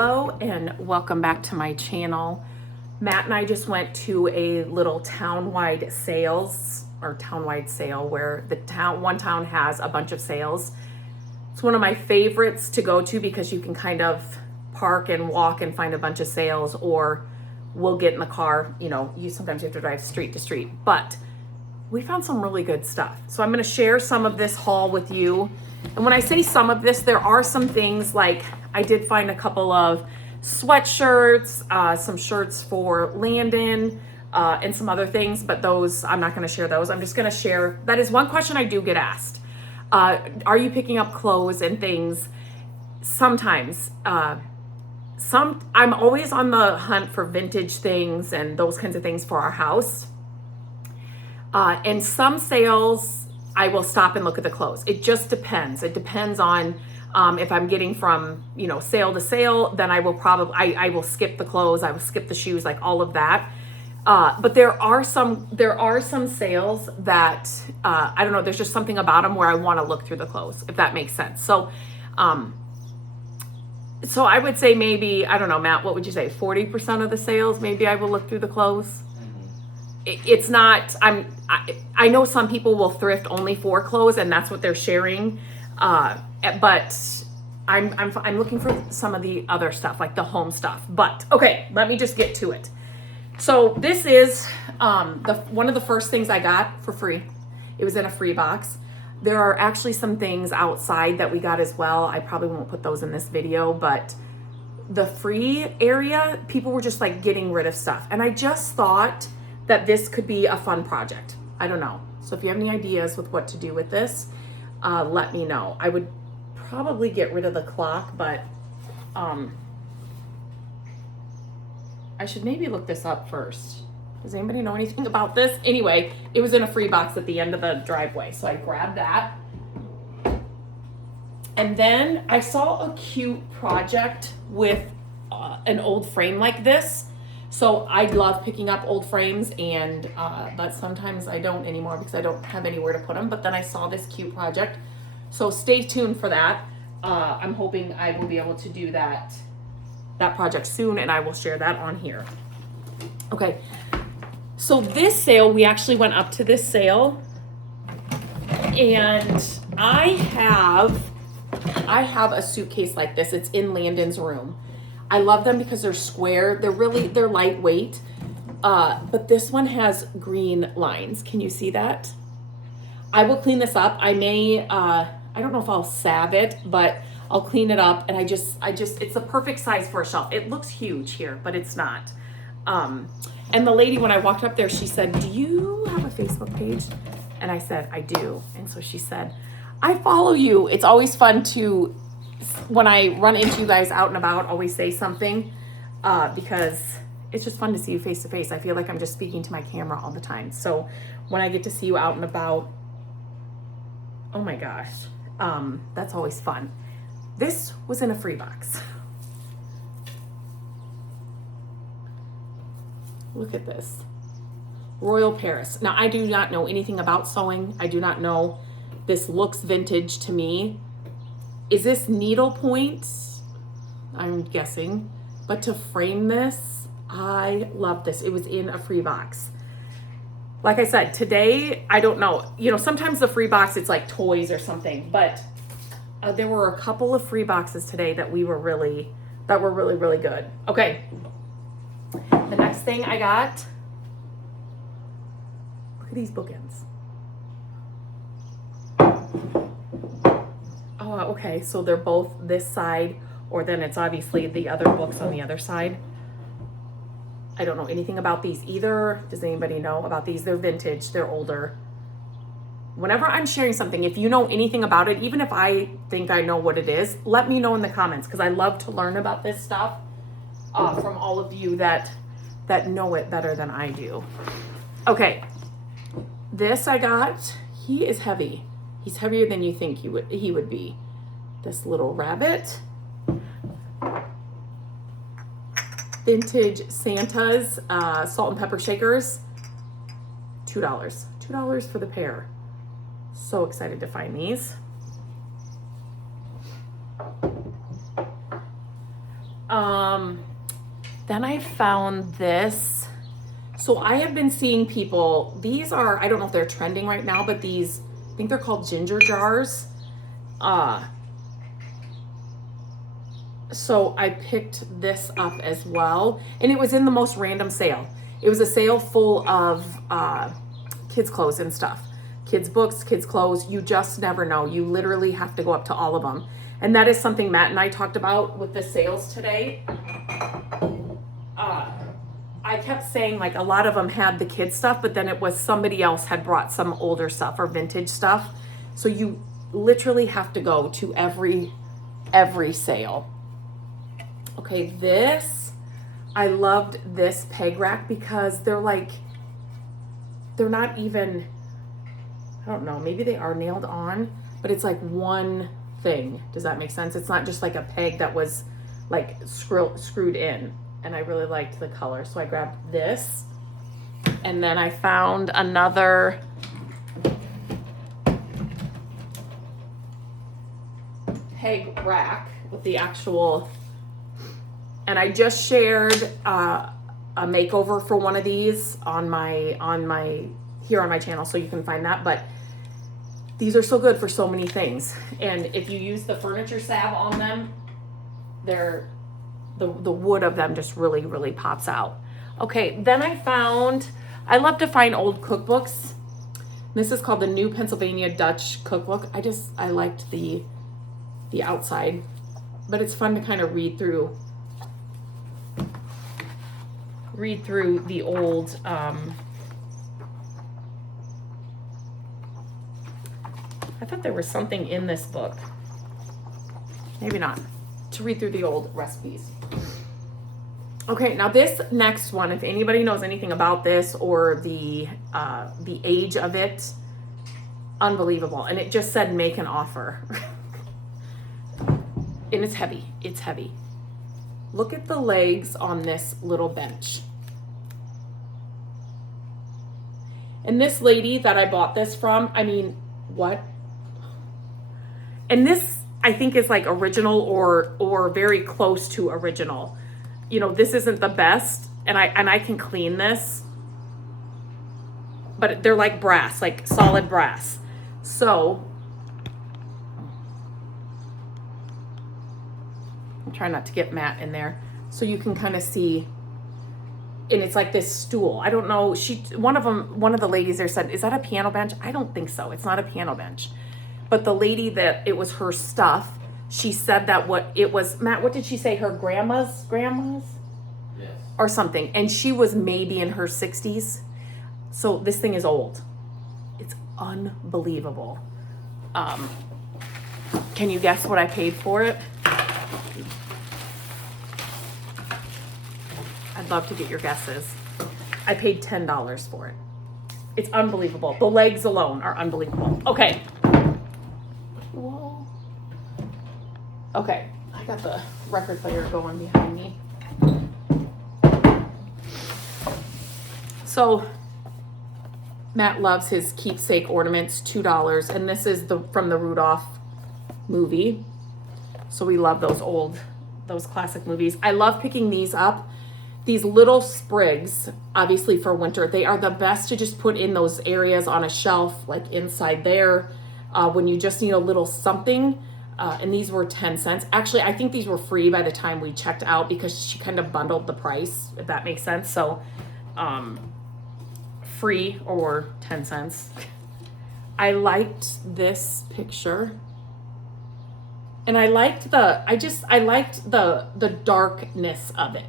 Hello and welcome back to my channel. Matt and I just went to a little town-wide sale where one town has a bunch of sales. It's one of my favorites to go to because you can kind of park and walk and find a bunch of sales, or we'll get in the car. Sometimes you have to drive street to street, but we found some really good stuff. So I'm going to share some of this haul with you. And when I say some of this, there are some things like I did find a couple of sweatshirts, some shirts for Landon, and some other things, but those, I'm not going to share those. I'm just going to share, that is one question I do get asked. Are you picking up clothes and things? Sometimes, I'm always on the hunt for vintage things and those kinds of things for our house. And some sales, I will stop and look at the clothes. It just depends. It depends on if I'm getting from, sale to sale, then I will skip the clothes. I will skip the shoes, like all of that. But there are some sales that, I don't know, there's just something about them where I want to look through the clothes, if that makes sense. So I would say maybe, I don't know, Matt, what would you say? 40% of the sales, maybe I will look through the clothes. It's not, I know some people will thrift only for clothes and that's what they're sharing. But I'm looking for some of the other stuff, like the home stuff. But okay, let me just get to it. So this is one of the first things I got for free. It was in a free box. There are actually some things outside that we got as well. I probably won't put those in this video, but the free area, people were just like getting rid of stuff. And I just thought that this could be a fun project. I don't know. So if you have any ideas with what to do with this, let me know. I would probably get rid of the clock, but I should maybe look this up first. Does anybody know anything about this? Anyway, it was in a free box at the end of the driveway, so I grabbed that. And then I saw a cute project with an old frame like this. So I love picking up old frames, and but sometimes I don't anymore because I don't have anywhere to put them. But then I saw this cute project. So stay tuned for that. I'm hoping I will be able to do that project soon, and I will share that on here. Okay, so this sale, we actually went up to this sale, and I have a suitcase like this. It's in Landon's room. I love them because they're square. They're lightweight. But this one has green lines. Can you see that? I will clean this up. I may, I don't know if I'll salve it, but I'll clean it up. And it's the perfect size for a shelf. It looks huge here, but it's not. And the lady, when I walked up there, she said, "Do you have a Facebook page?" And I said, "I do." And so she said, "I follow you." It's always fun to, when I run into you guys out and about, always say something, because it's just fun to see you face to face. I feel like I'm just speaking to my camera all the time. So when I get to see you out and about, oh my gosh, that's always fun. This was in a free box. Look at this. Royal Paris. Now, I do not know anything about sewing. I do not know. This looks vintage to me. Is this needlepoint? I'm guessing. But to frame this, I love this. It was in a free box. Like I said, today, I don't know. Sometimes the free box, it's like toys or something. But there were a couple of free boxes today that were really, really good. Okay. The next thing I got, look at these bookends. Oh, okay, so they're both this side, or then it's obviously the other books on the other side. I don't know anything about these either. Does anybody know about these? They're vintage, they're older. Whenever I'm sharing something, if you know anything about it, even if I think I know what it is, let me know in the comments, because I love to learn about this stuff from all of you that know it better than I do. Okay, this I got. He is heavy. He's heavier than you think he would be. This little rabbit. Vintage Santa's salt and pepper shakers. $2. $2 for the pair. So excited to find Then I found this. So I have been seeing people, these are, I don't know if they're trending right now, but these, I think they're called ginger jars. So I picked this up as well, and it was in the most random sale. It was a sale full of kids' clothes and stuff. Kids' books, kids' clothes, you just never know. You literally have to go up to all of them. And that is something Matt and I talked about with the sales today. I kept saying like a lot of them had the kids stuff, but then it was somebody else had brought some older stuff or vintage stuff. So you literally have to go to every sale. Okay, this, I loved this peg rack because they're not even, I don't know, maybe they are nailed on, but it's like one thing. Does that make sense? It's not just like a peg that was like screwed in. And I really liked the color, so I grabbed this. And then I found another peg rack with the actual, and I just shared a makeover for one of these on my channel, so you can find that. But these are so good for so many things. And if you use the furniture salve on them, they're the wood of them just really, really pops out. Okay, then I love to find old cookbooks. This is called the New Pennsylvania Dutch Cookbook. I liked the outside, but it's fun to kind of read through the old, I thought there was something in this book. Maybe not. To read through the old recipes. Okay, now this next one, if anybody knows anything about this or the age of it, unbelievable. And it just said make an offer. And it's heavy. It's heavy. Look at the legs on this little bench. And this lady that I bought this from, I mean, what? And this, I think, is like original or very close to original. You know, this isn't the best, and I can clean this, but they're like brass, like solid brass. So I'm trying not to get Matt in there, so you can kind of see. And it's like this stool. I don't know. One of the ladies there said, "Is that a piano bench?" I don't think so. It's not a piano bench. But the lady that it was her stuff, she said that what it was, Matt, what did she say? Her grandma's? Yes. Or something. And she was maybe in her 60s. So this thing is old. It's unbelievable. Can you guess what I paid for it? I'd love to get your guesses. I paid $10 for it. It's unbelievable. The legs alone are unbelievable. Okay. Whoa. Okay, I got the record player going behind me. So Matt loves his keepsake ornaments, $2, and this is from the Rudolph movie. So we love those classic movies. I love picking these up. These little sprigs, obviously for winter, they are the best to just put in those areas on a shelf, like inside there, when you just need a little something. And these were 10 cents. Actually, I think these were free by the time we checked out because she kind of bundled the price, if that makes sense. So, free or 10 cents. I liked this picture. And I liked the darkness of it.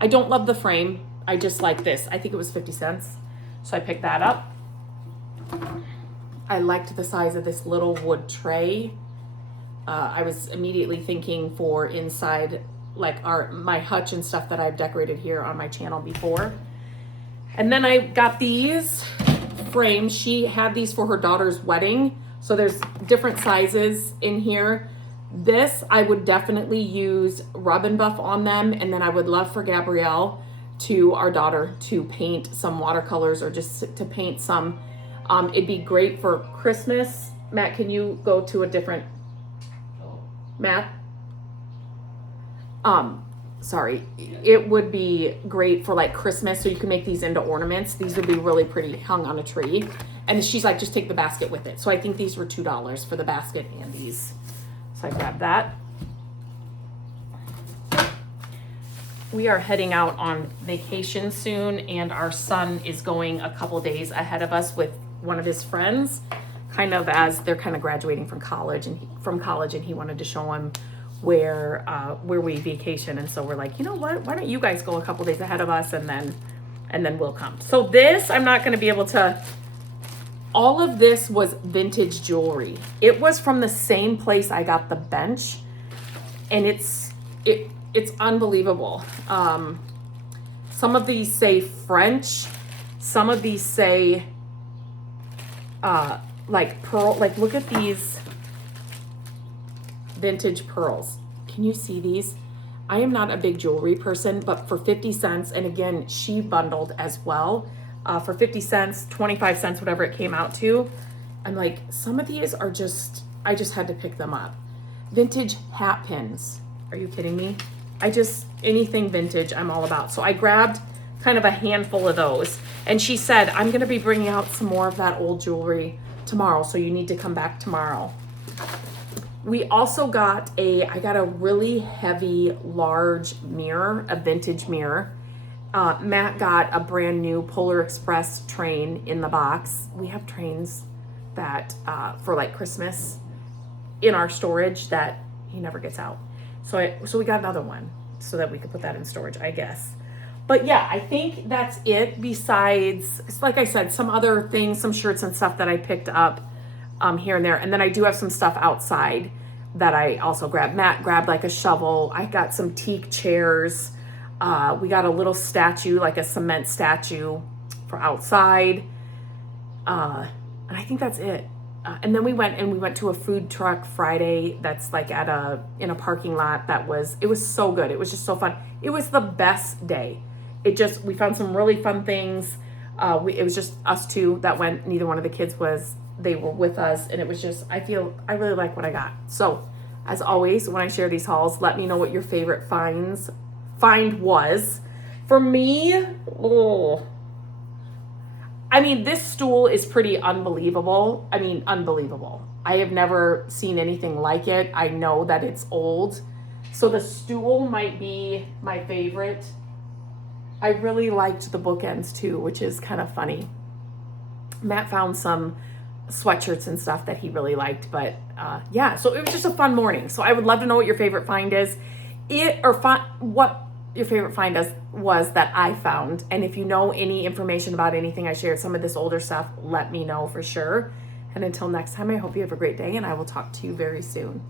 I don't love the frame. I just like this. I think it was 50 cents. So I picked that up. I liked the size of this little wood tray. I was immediately thinking for inside, like my hutch and stuff that I've decorated here on my channel before. And then I got these frames. She had these for her daughter's wedding. So there's different sizes in here. This, I would definitely use rub and buff on them. And then I would love for Gabrielle, our daughter, to paint some watercolors or just to paint some. It'd be great for Christmas. Matt, can you go to a different, Matt? sorry, it would be great for like Christmas, so you can make these into ornaments. These would be really pretty hung on a tree. And she's like, just take the basket with it. So I think these were $2 for the basket and these. So I grabbed that. We are heading out on vacation soon, and our son is going a couple days ahead of us with one of his friends, kind of as they're kind of graduating from college, and he wanted to show him where we vacation. And so we're like, you know what, why don't you guys go a couple days ahead of us, and then we'll come. So this, I'm not going to be able to, all of this was vintage jewelry. It was from the same place I got the bench, and it's unbelievable. Some of these say French, some of these say like pearl, like look at these vintage pearls. Can you see these? I am not a big jewelry person, but for 50 cents, and again, she bundled as well, for 50 cents, 25 cents, whatever it came out to. I'm like, some of these are just, I just had to pick them up. Vintage hat pins. Are you kidding me? Anything vintage, I'm all about. So I grabbed kind of a handful of those, and she said, I'm gonna be bringing out some more of that old jewelry tomorrow, so you need to come back tomorrow. We also got I got a really heavy, large mirror, a vintage mirror. Matt got a brand new Polar Express train in the box. We have trains that, for like Christmas in our storage that he never gets out. So we got another one so that we could put that in storage, I guess. But yeah, I think that's it, besides, like I said, some other things, some shirts and stuff that I picked up here and there. And then I do have some stuff outside that I also grabbed. Matt grabbed like a shovel. I got some teak chairs. We got a little statue, like a cement statue for outside. And I think that's it. And then we went to a food truck Friday that's like in a parking lot. It was so good. It was just so fun. It was the best day. We found some really fun things. It was just us two that went. Neither one of the kids they were with us, and it was just, I really like what I got. So as always, when I share these hauls, let me know what your favorite find was. For me, I mean, this stool is pretty unbelievable. I mean, unbelievable. I have never seen anything like it. I know that it's old, so the stool might be my favorite. I really liked the bookends too, which is kind of funny. Matt found some sweatshirts and stuff that he really liked, but yeah, so it was just a fun morning. So I would love to know what your favorite find is, what your favorite find was that I found. And if you know any information about anything I shared, some of this older stuff, let me know for sure. And until next time, I hope you have a great day, and I will talk to you very soon.